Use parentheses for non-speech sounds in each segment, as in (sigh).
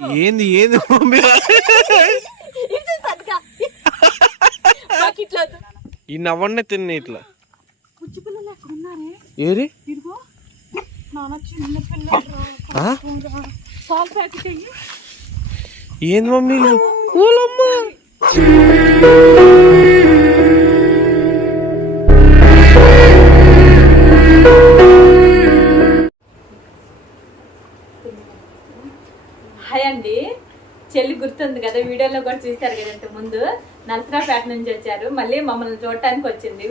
ఏంది ఏంది బకెట్లో ఈ నవ్వన్నే తిన్న ఇట్లా. ఏరి? ఏంది మమ్మీ? ఓలమ్మా! చూశారు కదా ఇంత ముందు నరసరాపేట నుంచి వచ్చారు. మళ్ళీ మమ్మల్ని చూడటానికి వచ్చింది.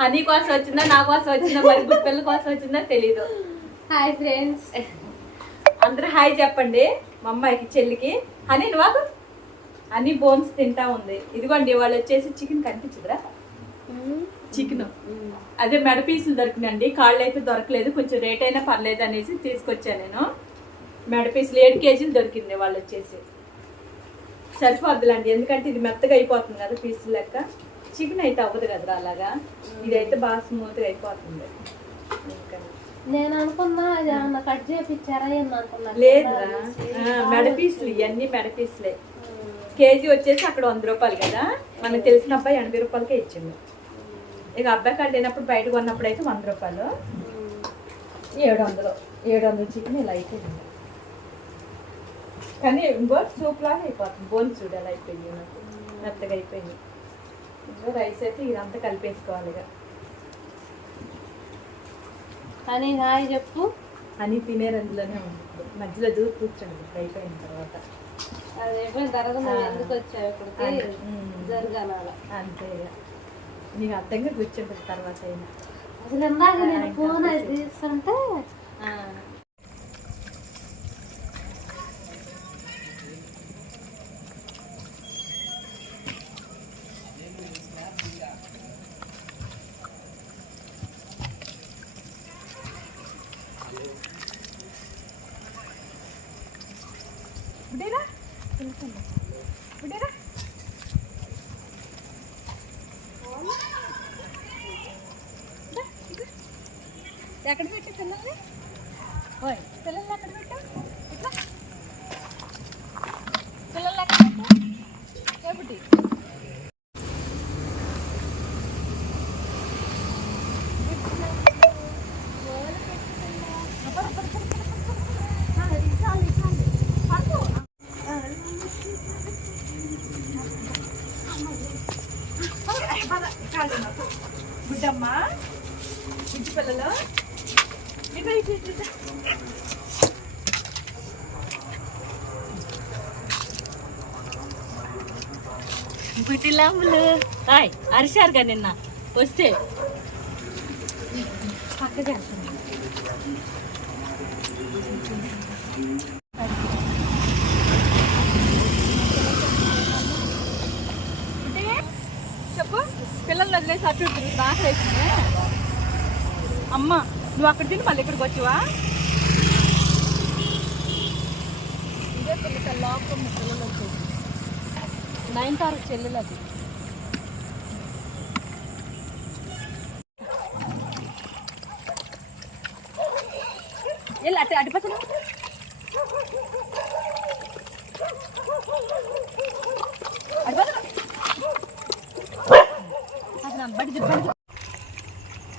హనీ కోసం వచ్చిందా నా కోసం వచ్చిందా మరి గుప్పెళ్ళ కోసం వచ్చిందా తెలీదు. Hi friends. అందరూ హాయ్ చెప్పండి. మా అమ్మాయికి చెల్లికి. హనీ నువ్వు హనీ బోన్స్ తింటా ఉంది. ఇదిగోండి వాళ్ళు వచ్చేసి చికెన్ కనిపించదురా. చికెన్. అదే మెడ పీసులు దొరికినండి కాళ్ళు అయితే దొరకలేదు. కొంచెం రేట్ అయినా పర్లేదు అనేసి తీసుకొచ్చాను నేను. మెడ పీసులు ఏడు కేజీలు దొరికింది వాళ్ళు వచ్చేసి. సరిపోద్దులండి ఎందుకంటే ఇది మెత్తగా అయిపోతుంది కదా పీసులు లెక్క. చికెన్ అయితే అవ్వదు కదరా అలాగా? ఇదైతే బాగా స్మూత్గా అయిపోతుంది. నేను అనుకున్నా ఏమన్నా కట్ చేయించారా అనుకున్నా లేదురా. ఆ, మెడ పీసులు ఇవన్నీ మెడ పీసులే. కేజీ వచ్చేసి అక్కడ వంద రూపాయలు కదా? మనకు తెలిసిన అబ్బాయి ఎనభై రూపాయలకే ఇచ్చింది ఇక అబ్బాయి కాడ లేనప్పుడు బయట కొన్నప్పుడు అయితే వంద రూపాయలు. ఏడు వందలు. ఏడు వందలు చికెన్ ఇలా అయిపోయింది. కానీ ఇంకో సూప్ లాగా అయిపోతుంది. బోన్ చూడు ఎలా అయిపోయింది నాకు మెత్తగా అయిపోయింది ఇంకో రైస్ అయితే ఇదంతా కలిపేసుకోవాలి ఇక. కానీ హాయ్ చెప్పు. అని తినే రంగులోనే ఇప్పుడు. మధ్యలో దూరం కూర్చోండి. అయిపోయిన తర్వాత. అది అయిపోయిన తర్వాత ఎందుకు వచ్చావు. జరగాల అంతే. నీకు అర్థంగా కూర్చుంటుంది తర్వాత అయినా. అసలు ఇందాక నేను ఫోన్ అది తీస్తుంటే ఇప్పుడేనా ఇప్పుడేనా ఎక్కడ పెట్టి పిల్లల్ని ఓయ్ పిల్లల్ని ఎక్కడ పెట్టు ఇట్లా పిల్లల్ని ఎక్కడ పెట్టు ఏమిటి గుడ్డమ్మ? ఇంటి పిల్లలు? ఇటు ఇటు హాయ్ అరిశారుగా నిన్న. వస్తే. పక్కగా వెళ్తున్నాను. అంటే చెప్పు పిల్లల్ని వదిలేసి అటు ఇటు తిరుగుతున్నా, ఆకలి వేసింది అమ్మ నువ్వు అక్కడ తిని మళ్ళీ ఇక్కడికి వచ్చావా? ఇదే పిల్లక లోపల పిల్లలు వచ్చేసి. నైన్ తారీఖు చెల్లెలు అది. వెళ్ళి అటు అటుపక్కన అటుపక్కన అసలు బడి బడి ఉమ్. అది తింటాడా మీకు ఇటు. గుడికి ఎక్కడికి వెళ్ళింది బుడ్డుగా దాని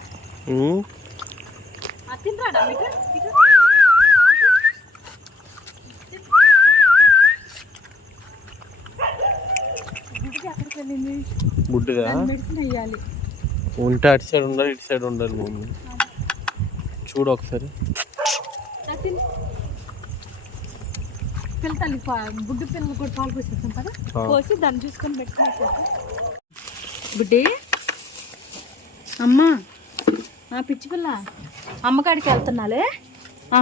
మెడిసిన్ ఉంటే అటు సైడ్ ఉండాలి ఇటు సైడ్ ఉండాలి మమ్మీ. చూడు ఒకసారి. బుడ్డు పిల్లలు కూడా పాలు పోసేస్తాం కదా. పోసి దాన్ని చూసుకొని బుడ్డి అమ్మా పిచ్చి పిల్ల. అమ్మకాడికి వెళ్తున్నాలే?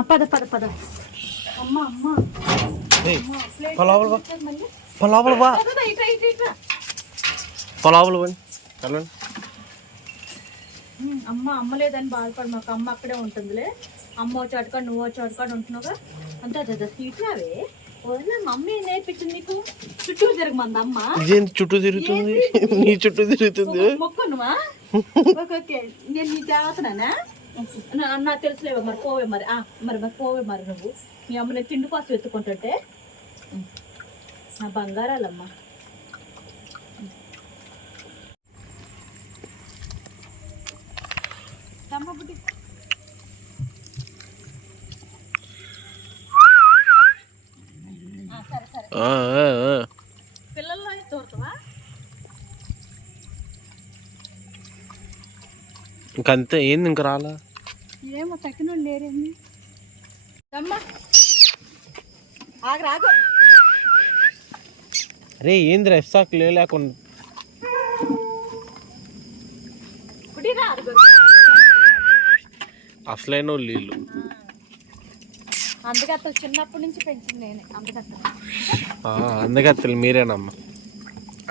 పద పద పద. అమ్మ అమ్మ. పలావులు పలావులు బా. పలావులు వెళ్ళండి అమ్మ అమ్మ లేదని బాధపడు మాకు. అమ్మ అక్కడే ఉంటుందిలే. అమ్మ వచ్చి అటుకాడు నువ్వు అటుకాడు ఉంటున్నావుగా? అంతే అదే ఇట్లావే మమ్మీ నేర్పించింది నీకు? చుట్టూ జరగమంది అమ్మ? చుట్టూ తిరుగుతుంది? నీ చుట్టూ తిరుగుతుంది? ఓకే నేను నీ దేవతనా నాకు తెలుసులేవా మరి పోవే మరి. మరి మరి పోవే మరి నువ్వు. మీ అమ్మని తిండి కోసం ఎత్తుకుంటుంటే నా బంగారాలమ్మా తమ్మ బుడ్డి ఆ, సరే సరే ఆ, ఆ, ఆ. పిల్లల్లో తోరుతావా ఇంకంతే ఏంది ఇంక రాలా? ఏమో తక్కిన లేరేమి అరే ఏంది రెస్సాక్ లేకుండా? అసలైన నీళ్ళు అందుకత్త చిన్నప్పటి నుంచి పెంచింది నేనే అందుకత్త అందగత్తలు మీరేనమ్మా.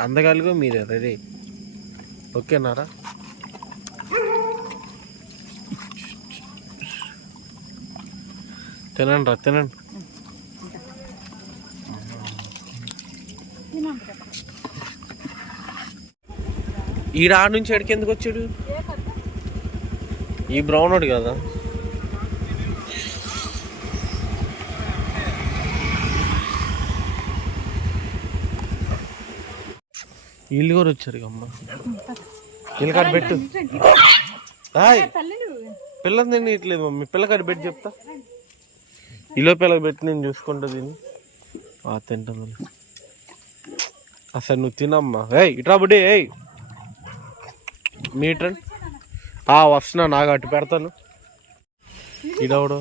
అందగాలుగా మీరే రెడీ. ఓకేనారా? తినండి రా తినండి. ఈడ ఆడ నుంచి ఎడికి ఎందుకు వచ్చాడు? ఈ బ్రౌన్ వాడు కదా. వీళ్ళు కూడా వచ్చారు అమ్మ. వీళ్ళ కాడ పెట్టు. పిల్లని తినట్లేదు మమ్మీ. పిల్లకాడ పెట్టి చెప్తా. ఇలో పిల్లకి పెట్టి నేను చూసుకుంటా ఆ తింటాను అసలు నువ్వు తినమ్మా. ఏయ్ ఇట్రా బుడ్డి ఏయ్. మీటర్ ఆ వస్తున్నా నాకు అటు పెడతాను. ఇడవడు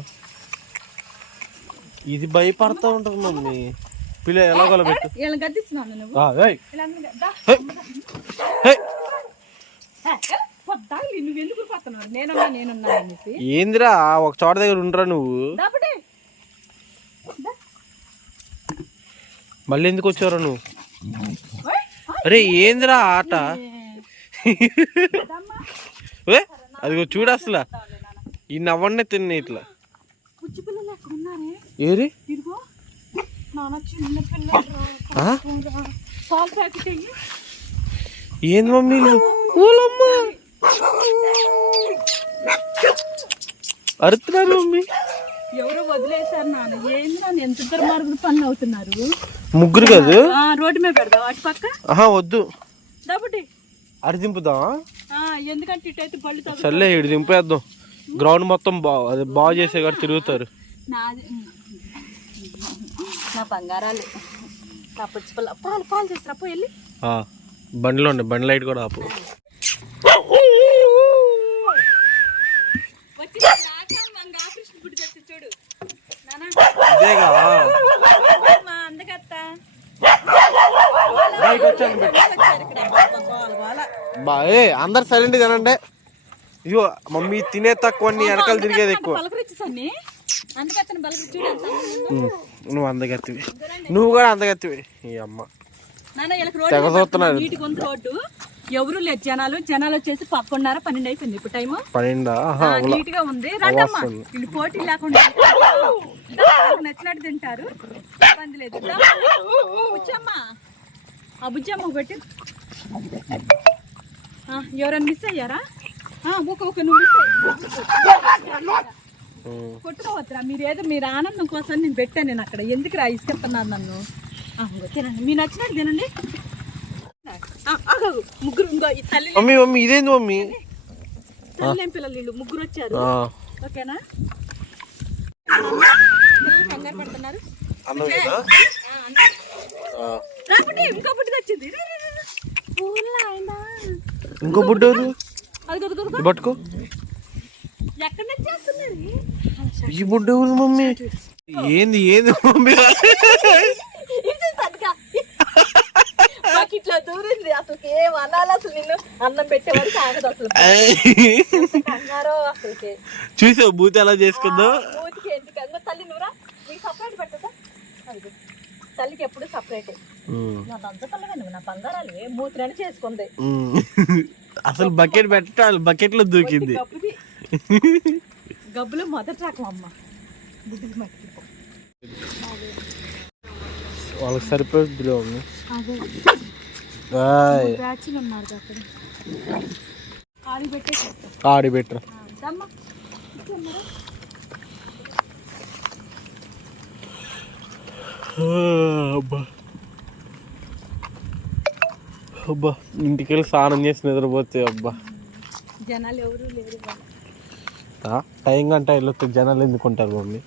ఇది భయపడతా ఉంటుంది మమ్మీ. పిల్ల ఎలాగోలా పెట్టు ఏందిరా ఒక చోట దగ్గర ఉండరా నువ్వు. మళ్ళీ ఎందుకు వచ్చారా నువ్వు? అరే ఏందిరా ఆట? ఏ అదిగో చూడు అసలు. ఈ నవ్వనే తిన్న ఇట్లా. ఏరి? ఏంది మమ్మీ అరుతున్నారు మమ్మీ. ఎవరో వదిలేశారు నాన్న. ఏంది నాన్న ఎంత దుర్మార్గుడు పనులు అవుతున్నారు? ముగ్గురు కాదు. ఆ, రోడ్డు మీద పెడదాం. అటు పక్క? ఆహా వద్దు. డబ్బుటి అడి దింపుదామా ఎందుకంటే ఇటైతే బళ్ళు సర్లే ఇటు దింపేద్దాం. గ్రౌండ్ మొత్తం బా అది బాగు చేసే కాడ తిరుగుతారు. నా బంగారాలు. నా పుచ్చి పిల్ల పాలు పాలు చేస్తారా వెళ్ళి. బండిలో ఉండే బండి లైట్ కూడా ఆపు వచ్చి మంగ ఆపరేషన్ పుట్టి తెచ్చి చూడు నానా మా వచ్చాను. బా ఏ అందరు సైలెంట్ తినండి ఇదిగో మమ్మీ తినే తక్కువ నీ వెనకాల తిరిగేది ఎక్కువ. అందంగా. ఉమ్, నువ్వు అందగత్తివి. నువ్వు కూడా అందగత్తివి. ఈ అమ్మ. తెగ ఎవరు లేదు జనాలు. జనాలు వచ్చేసి పక్కన్నర పన్నెండు అయిపోయింది ఇప్పుడు టైము. ఆహా, అవులా. నీట్గా ఉంది. రండమ్మా. వస్తుంది. వీళ్ళు పోటీ లేకుండా. నచ్చినట్టు తింటారు. ఇబ్బంది లేదు. బుజ్జమ్మ ఆ బుజ్జమ్మ పెట్టి ఎవరైనా మిస్ అయ్యారా? ఒక ఒక నువ్వు మిస్. కొట్టుకోవద్దురా. మీరు ఏదో మీరు ఆనందం కోసం నేను పెట్టాను నేను అక్కడ. ఎందుకు రా ఇసుకెళ్తున్నారు నన్ను? తినండి మీరు నచ్చినట్టు తినండి. ముగ్గురు తల్లి మమ్మీ మమ్మీ ఇదేంది మమ్మీ? తల్లి. పిల్లలు ముగ్గురు వచ్చారు. ఓకేనా? కంగారు పడుతున్నారు ఇంకో బుడ్డి ఇంకో పట్టుకో. ఎక్కడి నుంచి చేస్తున్నారు ఈ బుడ్డోరు మమ్మీ? ఏంది ఏంది మమ్మీ? బకెట్లో దూరింది. అసలు ఏం అనాలి అసలు నిన్ను? అన్నం పెట్టే వరకు ఆగదు అసలు. చూసావు బూత్ ఎలా చేసుకుందో మూతికి ఎందుకు అంగో తల్లి నువ్వురా నీకు సపరేట్ పెట్టదా అదిగో. తల్లికి ఎప్పుడు సపరేట్ ఉమ్, నా దంచతల్లగా నువ్వు నా బంగారాలు ఏ మూతిరని చేసుకుంది. (laughs) అసలు బకెట్ పెట్టాలి బకెట్లో దూకింది గబ్బులో మొదటి రకం అమ్మ. బుడ్డికి మట్టికి వాళ్ళకి ఉన్నారు అక్కడ. ఆడి పెట్టరా. అబ్బా. అబ్బా ఇంటికి వెళ్ళి స్నానం చేసి నిద్రపోతే అబ్బా. జనాలు ఎవరు లేరు. టైం గంట వెళ్ళొస్తే జనాలు ఎందుకుంటారు మమ్మీ?